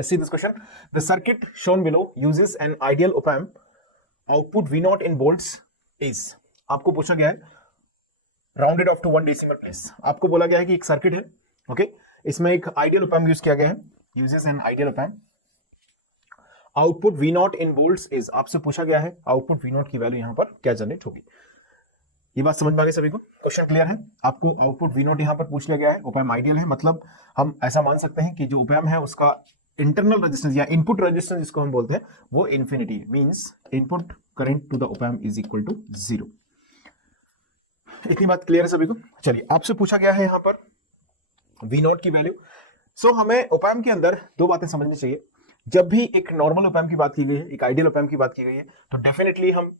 Let's see this question. The circuit shown below uses an ideal op-amp. Output V naught in volts is. आपको पूछा गया है rounded off to 1 decimal place. आपको बोला गया है कि एक सर्किट है, ओके, इसमें एक आइडियल op-amp यूज किया गया है, uses an ideal op-amp. Output V naught in volts is. आपसे पूछा गया है आउटपुट V naught की वैल्यू यहां पर क्या जनरेट होगी. ये बात समझ में आ गई सभी को? क्वेश्चन क्लियर है? आपको आउटपुट V naught यहां पर पूछ लिया गया है. op-amp आइडियल है, मतलब हम ऐसा मान सकते हैं कि जो op-amp है उसका इंटरनल रेजिस्टेंस या इनपुट रेजिस्टेंस जिसको हम बोलते हैं वो इंफिनिटी है. Means input current to the op-amp is equal to 0. इतनी बात क्लियर है सभी को? चलिए, आपसे पूछा गया है यहां पर V naught की वैल्यू. सो हमें op-amp के अंदर दो बातें समझनी चाहिए. जब भी एक नॉर्मल op-amp की बात की गई है, एक आइडियल op-amp की बात की गई है, तो डेफिनेटली हम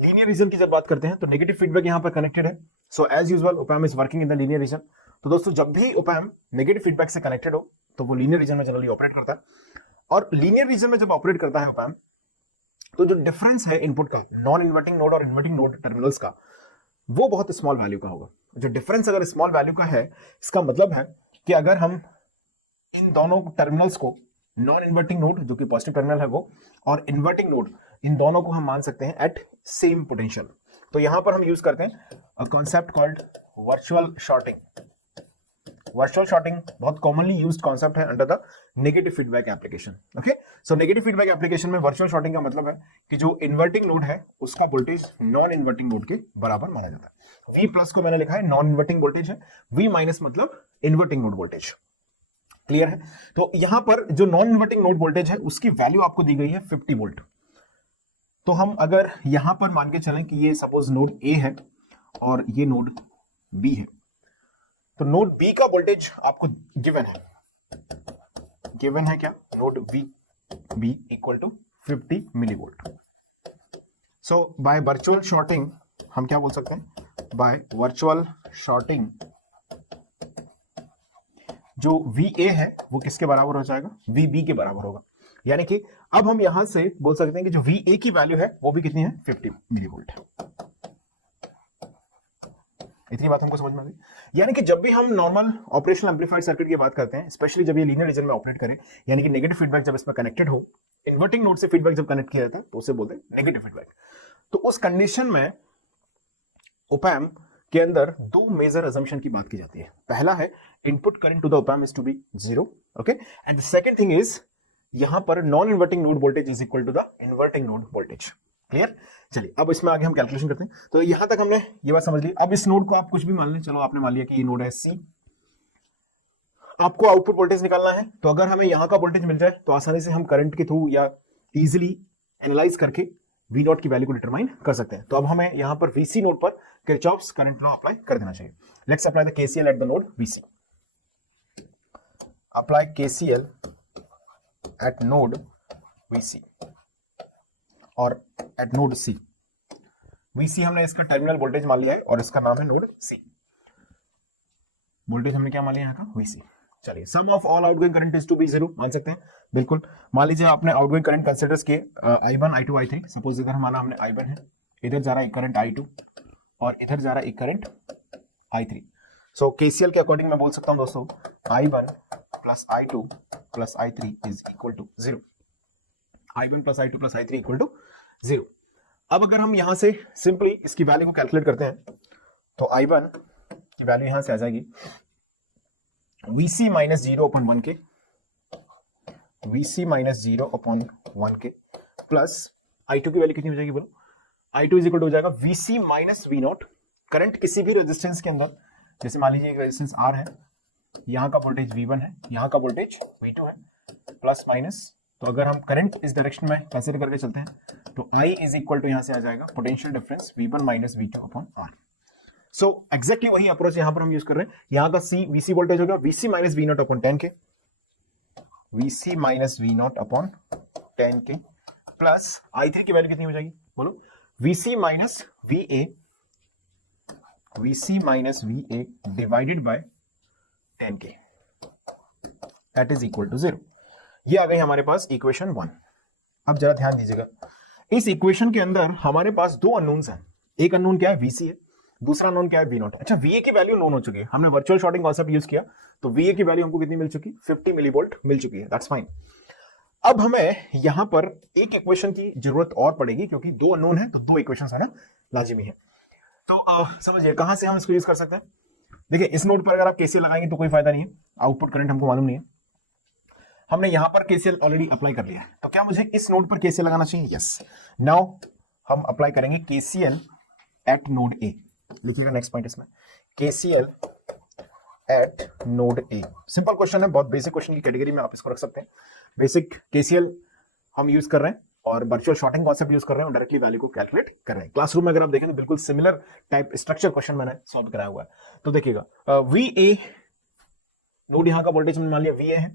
लीनियर रीजन की जब बात करते हैं तो नेगेटिव फीडबैक यहां पर कनेक्टेड है. So as usual op-amp is working in the linear region. तो दोस्तों, जब भी op-amp नेगेटिव फीडबैक से कनेक्टेड हो तो वो लीनियर रीजन में जनरली ऑपरेट करता है. और लीनियर रीजन में जब ऑपरेट करता है op-amp, तो जो डिफरेंस है इनपुट का नॉन इन्वर्टिंग नोड और इन्वर्टिंग नोड टर्मिनल्स का, वो बहुत स्मॉल वैल्यू का होगा. जो डिफरेंस अगर स्मॉल वैल्यू का है, इसका मतलब है कि अगर हम इन दोनों टर्मिनल्स को, नॉन इन्वर्टिंग नोड जो कि पॉजिटिव टर्मिनल है वो, और इन्वर्टिंग नोड, इन दोनों को हम मान सकते हैं एट सेम पोटेंशियल. तो यहां पर हम यूज करते हैं a concept called virtual shorting. Virtual shorting बहुत कॉमनली यूज्ड कॉन्सेप्ट है under the negative feedback application. Okay, so negative feedback application में वर्चुअल शॉर्टिंग का मतलब है कि जो इन्वर्टिंग नोड है उसका वोल्टेज नॉन इन्वर्टिंग नोड के बराबर माना जाता है. V प्लस को मैंने लिखा है नॉन इन्वर्टिंग वोल्टेज है, V माइनस मतलब इन्वर्टिंग नोड वोल्टेज. क्लियर है? तो यहां पर जो नॉन इन्वर्टिंग नोड वोल्टेज है उसकी वैल्यू आपको दी गई है 50 वोल्ट. तो हम अगर यहां पर मान के चलें कि ये सपोज नोड A है और ये नोड B है, तो नोड B का वोल्टेज आपको गिवन है. गिवन है क्या? Node B equal to 50 millivolt. So by virtual shorting हम क्या बोल सकते हैं? बाय वर्चुअल शॉर्टिंग जो VA है वो किसके बराबर हो जाएगा? VB के बराबर होगा. यानी कि अब हम यहां से बोल सकते हैं कि जो VA की वैल्यू है वो भी कितनी है? 50 मिलीवोल्ट. इतनी बात हमको समझ में आ गई. यानी कि जब भी हम नॉर्मल ऑपरेशनल एम्पलीफाइड सर्किट की बात करते हैं, स्पेशली जब ये लीनियर रीजन में ऑपरेट करे, यानी कि नेगेटिव फीडबैक जब इसमें कनेक्टेड हो, इन्वर्टिंग नोड से फीडबैक जब कनेक्ट किया जाता है तो उसे बोलते हैं नेगेटिव फीडबैक. तो उस कंडीशन में op-amp के अंदर दो मेजर अजम्पशन की बात की जाती है. पहला है input current to the op-amp is to be 0, okay, and the second thing is यहां पर non inverting node voltage is equal to the inverting node voltage. Clear? चलिए, अब इसमें आगे हम कैलकुलेशन करते हैं. तो यहां तक हमने ये बात समझ ली. अब इस नोड को आप कुछ भी मान लें. चलो, आपने मान लिया कि ये नोड है C. आपको आउटपुट वोल्टेज निकालना है, तो अगर हमें यहां का वोल्टेज मिल जाए तो आसानी से हम करंट के थ्रू या इजीली एनालाइज करके V नॉट की वैल्यू को डिटरमाइन कर सकते हैं. तो अब हमें यहां पर VC नोड पर किरचॉफ्स करंट लॉ अप्लाई कर देना चाहिए. Let's apply the KCL at the node VC. Apply KCL eight node VC और एट नोड C. VC हमने इसका टर्मिनल वोल्टेज मान लिया है और इसका नाम है नोड C. वोल्टेज हमने क्या मान लिया यहाँ का? VC. चलिए, sum of all outgoing current is to be 0 मान सकते हैं. बिल्कुल. मान लीजिए आपने आउटगोइंग करंट कंसीडर किए I1, I2, I3. सपोज इधर हमारा हमने I1 है, इधर जा रहा है एक करंट I2 और इधर जा रहा है एक करंट I3. सो KCL के अकॉर्डिंग मैं बोल सकता हूं दोस्तों I1 plus I2 plus I3 is equal to 0. I1 plus I2 plus I3 equal to 0. अब अगर हम यहां से सिंपली इसकी वैल्यू को कैलकुलेट करते हैं तो I1 की वैल्यू यहां से आ जाएगी VC माइनस 0 अपॉन 1 के, VC माइनस 0 अपॉन 1 के प्लस I2 की वैल्यू कितनी हो जाएगी बोलो? I2 इज इक्वल टू हो जाएगा VC minus V not. Current किसी भी रेजिस्टेंस के अंदर, जैसे मान लीजिए एक रेजिस्टेंस R है, यहाँ का वोल्टेज V1 है, यहाँ का वोल्टेज V2 है, प्लस माइनस. तो अगर हम करंट इस डायरेक्शन में कंसीडर करके चलते हैं तो I इज इक्वल टू यहाँ से आ जाएगा potential difference V1 minus V2 upon R. So exactly वही अप्रोच यहां पर हम यूज कर रहे हैं. यहाँ का VC वोल्टेज होगा VC minus V not upon 10 के, VC minus V not upon 10 के प्लस I3 की वैल्यू कितनी हो जाएगी बोलो? VC minus VA, VC minus VA divided by 10 के, दैट इज इक्वल टू 0. ये आ गई हमारे पास इक्वेशन 1. अब जरा ध्यान दीजिएगा, इस इक्वेशन के अंदर हमारे पास दो अननोन्स हैं. एक अननोन क्या है? VC है. दूसरा अननोन क्या है? V not. अच्छा, VA की वैल्यू नोन हो चुकी है. हमने वर्चुअल शॉर्टिंग कॉन्सेप्ट यूज किया तो VA की वैल्यू हमको कितनी मिल चुकी? 50 मिलीवोल्ट मिल चुकी है. That's fine. अब हमें यहां पर एक इक्वेशन की जरूरत और पड़ेगी, क्योंकि दो अननोन है तो दो इक्वेशन आना लाजिमी है। तो समझिए कहां से हम इसको यूज कर सकते हैं। देखिए इस नोड पर अगर आप केसीएल लगाएंगे तो कोई फायदा नहीं है, आउटपुट करंट हमको मालूम नहीं है, हमने यहां पर केसीएल ऑलरेडी अप्लाई कर लिया है। तो क्या मुझे इस नोड पर केसीएल लगाना चाहिए? यस। नाउ हम अप्लाई करेंगे केसीएल एट नोड ए। लिखिएगा नेक्स्ट पॉइंट इसमें, KCL eight node A. Simple question है, बहुत बेसिक क्वेश्चन की कैटेगरी में आप इसको रख सकते हैं। बेसिक केसीएल हम यूज कर रहे हैं और वर्चुअल शॉर्टिंग कॉन्सेप्ट यूज कर रहे हैं और डायरेक्टली वैल्यू को कैलकुलेट कर रहे हैं। क्लासरूम में अगर आप देखें तो बिल्कुल सिमिलर टाइप स्ट्रक्चर क्वेश्चन मैंने सॉल्व कराया हुआ है। तो देखिएगा वी ए नोड, यहां का वोल्टेज मान लिया वी ए है।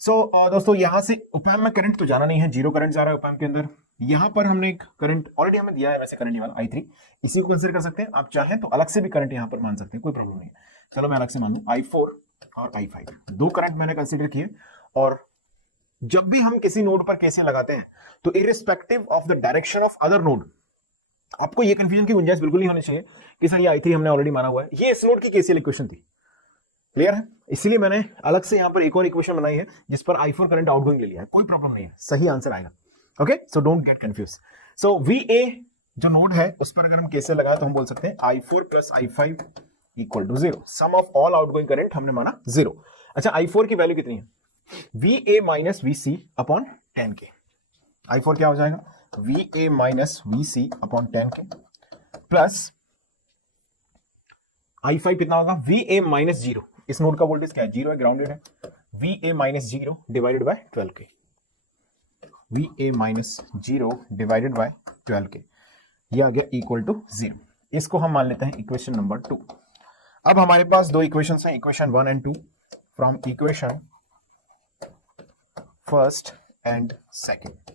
दोस्तों यहां से ओपैम्प में करंट तो जाना नहीं है, जीरो करंट जा रहा है ओपैम्प के अंदर। यहां पर हमने एक करंट ऑलरेडी हमें दिया है वैसे करंट वाला I3, इसी को कंसीडर कर सकते हैं। आप चाहें तो अलग से भी करंट यहां पर मान सकते हैं, कोई प्रॉब्लम नहीं है। चलो मैं अलग से मान लूं I4 और I5, दो करंट मैंने कंसीडर किए। और जब भी हम किसी नोड पर केसीएल लगाते हैं तो irrespective of the direction of other node, आपको ये कंफ्यूजन की गुंजाइश बिल्कुल नहीं होनी चाहिए कि सर ये I3 हमने ऑलरेडी माना हुआ है, ये इस नोड की केसीएल इक्वेशन थी। क्लियर है? इसीलिए मैंने अलग से यहां पर एक और इक्वेशन बनाई है जिस पर I4 करंट आउटगोइंग ले लिया है, कोई प्रॉब्लम नहीं है, सही आंसर आएगा। Okay, so don't get confuse. So VA जो नोड है उस पर अगर हम केसीएल लगाए तो हम बोल सकते हैं I4 plus I5 equal to 0। Sum of all outgoing current हमने माना 0। अच्छा, I4 की वैल्यू कितनी है? VA minus VC upon 10K। I4 क्या हो जाएगा? VA minus VC upon 10K plus I5 कितना होगा? VA माइनस 0, इस नोड का वोल्टेज क्या है? 0 है, ग्राउंडेड है। VA minus 0 divided by 12K, VA minus 0 divided by 12K, ये आ गया इक्वल टू 0। इसको हम मान लेते हैं इक्वेशन नंबर 2। अब हमारे पास दो इक्वेशंस हैं, equation 1 and 2 from equation first and second.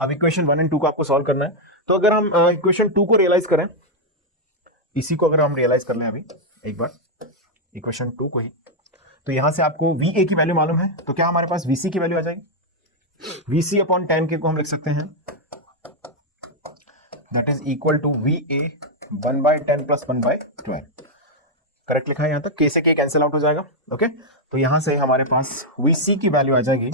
अब इक्वेशन 1 एंड 2 को आपको सॉल्व करना है। तो अगर हम इक्वेशन 2 को रियलाइज करें, इसी को अगर हम रियलाइज कर लें अभी एक बार इक्वेशन 2 को ही, तो यहां से आपको VA की वैल्यू मालूम है, तो क्या हमारे पास VC की वैल्यू आ जाएगी? VC अपॉन 10K को हम लिख सकते हैं that is equal to VA 1/10 plus 1/12। Correct लिखा है यहां तक, K से K कैंसिल आउट हो जाएगा। ओके, तो यहां से हमारे पास VC की वैल्यू आ जाएगी,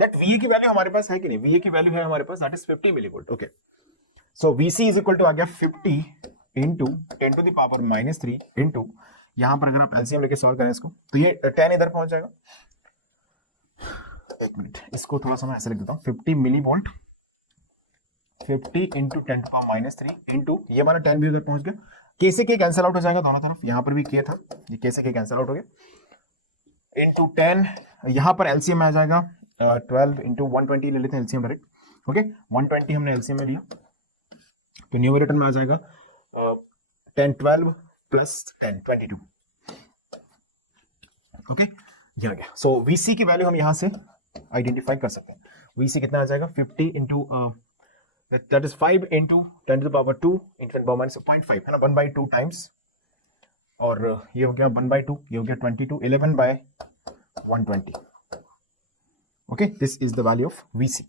दैट VA की वैल्यू हमारे पास है कि नहीं? VA की वैल्यू है हमारे पास, that is 50 millivolt. Okay, so VC is equal to आ गया 50 into 10 to the power minus 3 into, यहां पर अगर आप एलसीएम लेके सॉल्व करें इसको तो ये 10 इधर पहुंच जाएगा। एक मिनट, इसको थोड़ा सा मैं ऐसे लिख देता हूं, 50 millivolt 50 into 10 to power minus 3 into ये हमारा 10 भी उधर पहुंच गया। K से K कैंसिल आउट हो जाएगा दोनों तरफ, यहां पर भी K था, ये K से K कैंसिल आउट हो गया इंटू 10, यहां पर एलसीएम में आ जाएगा 12 इंटू 120 ले लेते हैं एलसीएम डायरेक्ट। ओके, 120 हमने एलसीएम में लिया तो न्यूमरेटर में आ जाएगा 10 12 प्लस 10 22। ओके, ये आ गया। सो VC की वैल्यू हम यहां से आइडेंटिफाई कर सकते हैं। VC कितना आ जाएगा? 50 into that is 5 into 10 to the power 2 into 10 power minus 0.5 है ना, 1/2 टाइम्स, और ये हो गया 1/2, ये हो गया 22, 11/120। Okay, this is the value of VC।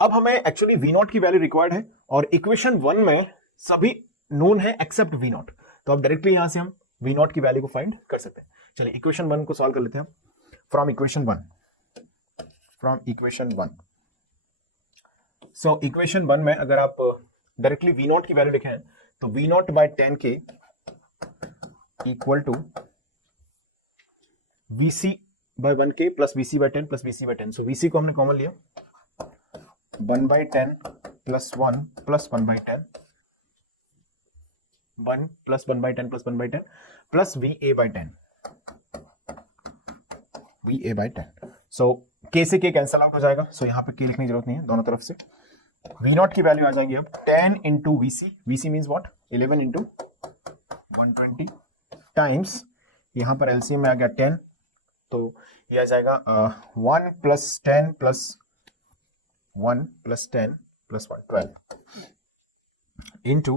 अब हमें एक्चुअली V0 की वैल्यू रिक्वायर्ड है और इक्वेशन 1 में सभी नोन है एक्सेप्ट V0, तो अब डायरेक्टली यहां से हम V0 की वैल्यू को फाइंड कर सकते हैं। चलिए इक्वेशन 1 को सॉल्व कर लेते हैं फ्रॉम इक्वेशन 1। सो इक्वेशन 1 में अगर आप डायरेक्टली V0 की वैल्यू लिखें तो V0 by 10K equal to VC by 1K plus VC by 10 plus VC by 10। So VC को हमने कॉमन लिया, 1/10 plus 1 plus 1/10, 1 plus 1/10 plus 1/10 plus VA by 10, VA by 10। So K से K cancel out हो जाएगा, सो यहां पे K लिखने की जरूरत नहीं है दोनों तरफ से। V0 की वैल्यू आ जाएगी अब 10 into VC, VC means what? 11 into 120 times, यहां पर एलसीएम में आ गया 10, तो ये आ जाएगा 1 plus 10 plus 1 plus 10 plus 1 12 into,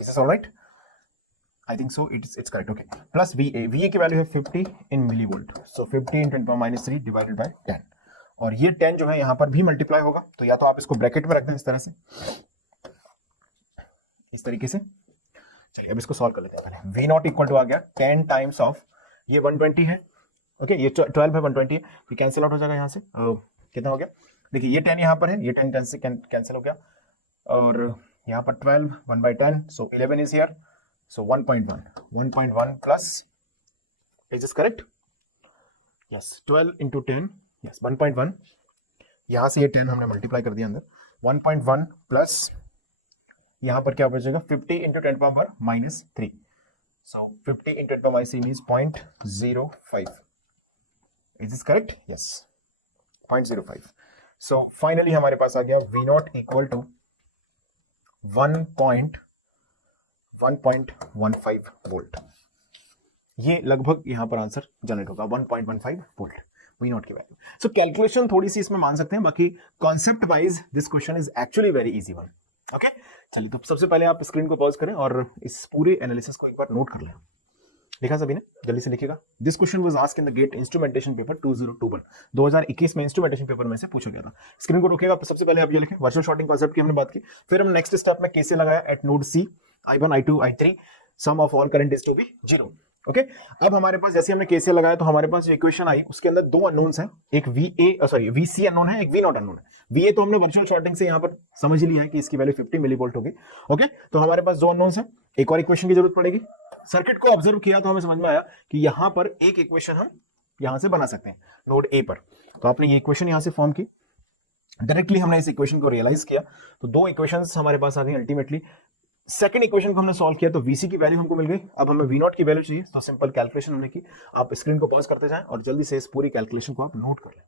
is this alright? I think so, it's correct. Okay, plus VA की वैल्यू है 50 in millivolt, so 50 in 10 power minus 3 divided by 10, और ये 10 जो है यहां पर भी मल्टीप्लाई होगा, तो या तो आप इसको ब्रैकेट में रख दें इस तरह से, इस तरीके से। चलिए अब इसको सॉल्व कर लेते हैं पहले। V0 इक्वल टू आ गया 10 टाइम्स ऑफ, ये 120 है, ओके, ये 12 है, 120 है, ये कैंसिल आउट हो जाएगा यहाँ से, कितना हो गया, देखिए ये 10 यहाँ पर है, ये 10 से कैंसिल हो गया, और यहाँ पर 12 1/10, सो 11 is here, so 1.1 plus, is this correct? Yes, 12 into 10, yes 1.1, यहाँ से ये 10 हमने मल्टीप्लाई कर दिया अंदर, 1.1 प्लस यहाँ पर क्या बचेगा, 50 into 10 power -3, so 50 into 10 power -3 means 0.05. Is this correct? Yes, 0.05. So finally हमारे पास आ गया V naught equal to 1.15 volt. ये लगभग यहाँ पर आंसर जनरेट होगा 1.15 वोल्ट V naught की वैल्यू। सो कैलकुलेशन थोड़ी सी इसमें मान सकते हैं, बाकी concept wise this question is actually very easy one. Okay, चलिए तो सबसे पहले आप स्क्रीन को पॉज करें और इस पूरे एनालिसिस को एक बार नोट कर लें। लिखा सभी ने? जल्दी से लिखिएगा। This question was asked in the GATE instrumentation paper 2021, 2021 में इंस्ट्रूमेंटेशन पेपर में से पूछा गया था। स्क्रीन को रोकिएगा, सबसे पहले आप ये लिखें, वर्चुअल शॉर्टिंग कॉन्सेप्ट की हमने बात की, फिर हम नेक्स्ट स्टेप में कैसे लगाया at node C, I1 I2 I3 sum of all current is to be 0। Okay, अब हमारे पास जैसे हमने केसीएल लगाया तो हमारे पास इक्वेशन आई, उसके अंदर दो अननोन्स हैं, एक VC अननोन है, एक V नॉट अननोन है। VA तो हमने वर्चुअल शॉर्टिंग से यहाँ पर समझ लिया है कि इसकी वैल्यू 50 मिलीवोल्ट होगी। ओके, तो हमारे पास दो अननोन्स हैं, एक और इक्वेशन की जरूरत पड़ेगी। सर्किट को ऑब्जर्व किया तो हमें समझ में आया कि यहाँ पर एक इक्वेशन हम यहाँ से बना सकते हैं नोड ए पर। तो आपने ये इक्वेशन यहाँ से फॉर्म की, डायरेक्टली हमने इस इक्वेशन को रियलाइज किया, तो दो इक्वेशंस हमारे पास आ गई अल्टीमेटली। सेकंड इक्वेशन को हमने सॉल्व किया तो VC की वैल्यू हमको मिल गई, अब हमें V नॉट की वैल्यू चाहिए, तो सिंपल कैलकुलेशन हमने की। आप स्क्रीन को पॉज करते जाएं और जल्दी से इस पूरी कैलकुलेशन को आप नोट कर लें।